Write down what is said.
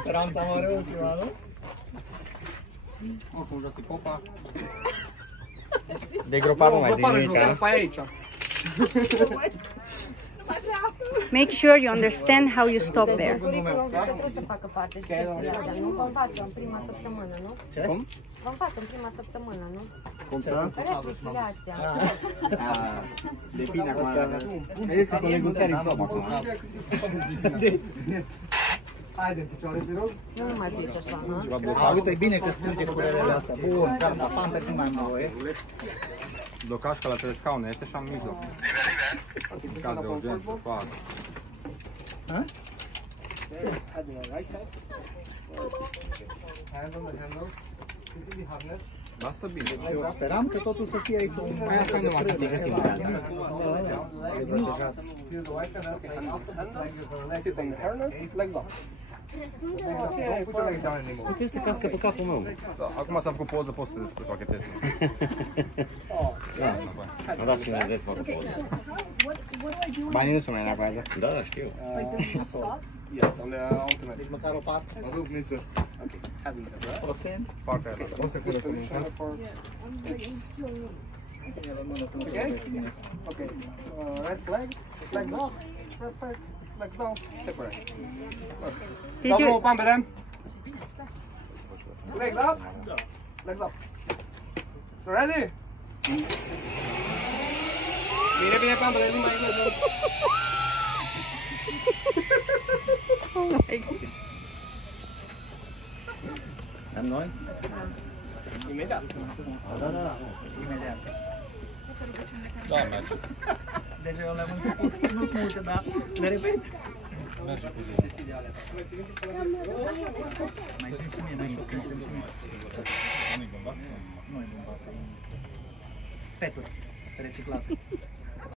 Speranța mare ultima, nu? Oricum jos e popa. De gropar nu mai zic nimic, nu? Popa e aici. Make sure you understand how you stop there. Curriculum trebuie să facă parte și chestia asta, nu? Vă învață în prima săptămână, nu? Ce? Cum? Vă învață în prima săptămână, nu? Cum să? Replicile astea. Depinde acum. Vedeți că colegul chiar e prob acum. Haide, picioare, te rog. Nu mai zici așa, nu? Uite, bine că strânge curelele astea. Bun, gata, Panther nu mai am nevoie. Blocaj ca la 3 scaune, este și în mijloc. În caz de urgență, fac. Asta bine. Și eu speram că totul să fie aici un... Mai asta nu m-a găsit găsit. Sit on the harness, legs up. Uite, este cască pe capul meu. Acum s-a făcut poză, poți să te despropachetezi. Am dat și nu vreți să facă poză. Banii nu sunt mai înapoi. Da, da, știu. Yes, on the alternate. Deci măcar o parte. Mă rog, Niță. Ok, having that, right? Partea aia. O secundă să mâncați. Okay? Okay. Red flag, legs up, red flag, legs down, separate. Did you... Double ambele. Legs up, legs up. Ready? Bine, bine, ambele, nu mai e. Oh my God. Am noi? Imediat. Da, da, da. Imediat. Da, merge. Deci eu le-am început, nu sunt multe, dar le repet. Merge cu zi. Mai zic și mie, mai știu când și mie. Nu-i bun, da? Nu e bun, peturi, reciclat.